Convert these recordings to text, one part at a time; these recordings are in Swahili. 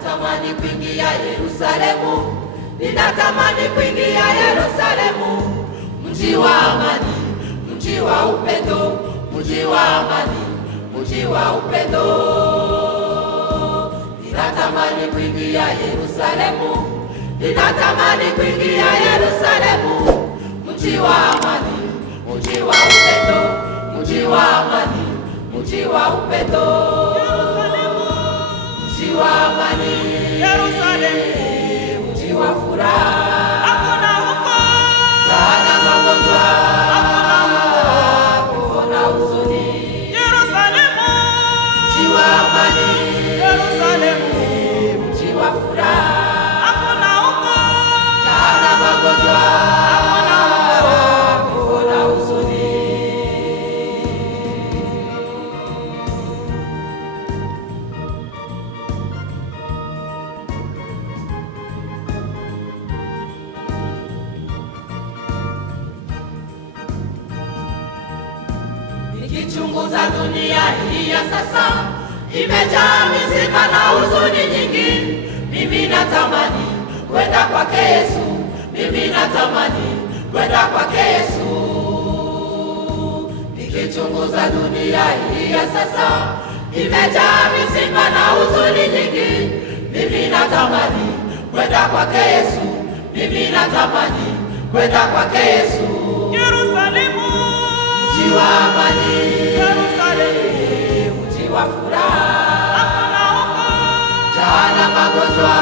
ninatamani kuingia Yerusalemu, ninatamani kuingia Yerusalemu, mji wa amani, mji wa upendo, mji wa amani, mji wa upendo. Ninatamani kuingia Yerusalemu, ninatamani kuingia Yerusalemu, mji wa amani, mji wa upendo, mji wa amani, mji wa upendo. Mji wa amani, Yerusalemu, mji wa furaha. Hakuna huko tena magonjwa, kifo na huzuni. Yerusalemu, mji wa amani, Yerusalemu, mji wa furaha. Hakuna huko tena magonjwa, kifo na huzuni. Nikichunguza dunia hii ya sasa, imejaa misiba na huzuni nyingi. Mimi natamani kwenda kwake Yesu, mimi natamani kwenda kwake Yesu. Nikichunguza dunia hii ya sasa, imejaa misiba na huzuni nyingi. Mimi natamani kwenda kwake Yesu, mimi natamani kwenda kwake Yesu. Yerusalemu, mji wa amani, Yerusalemu, mji wa furaha. Hakuna huko tena magonjwa,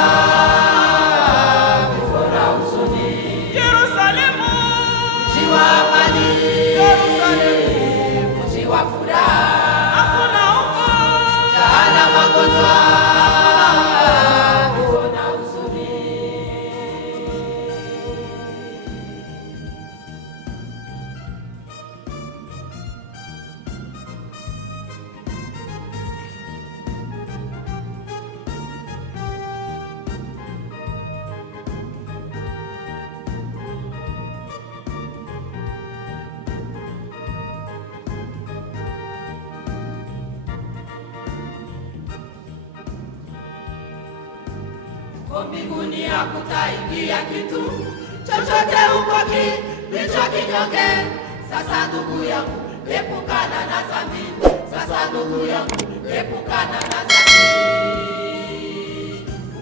kifo na huzuni. Yerusalemu, mji wa amani, Yerusalemu, mji wa furaha. Hakuna huko tena magonjwa, kifo na huzuni. Kwa mbinguni hakutaingia kitu chochote huko kilicho kinyonge. Sasa ndugu yangu, epukana na dhambi. Sasa ndugu yangu, epukana na dhambi.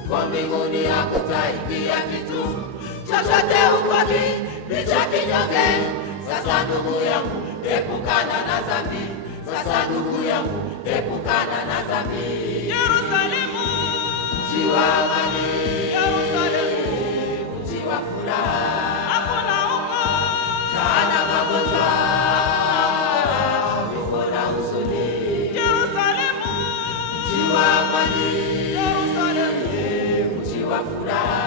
Kwa mbinguni hakutaingia kitu chochote huko kilicho kinyonge. Sasa ndugu yangu, epukana na dhambi. Sasa ndugu yangu, epukana na dhambi. Yerusalemu, mji wa amani, Yerusalemu, mji wa furaha. Hakuna huko tena magonjwa, kifo na huzuni. Yerusalemu, mji wa amani, Yerusalemu, mji wa furaha.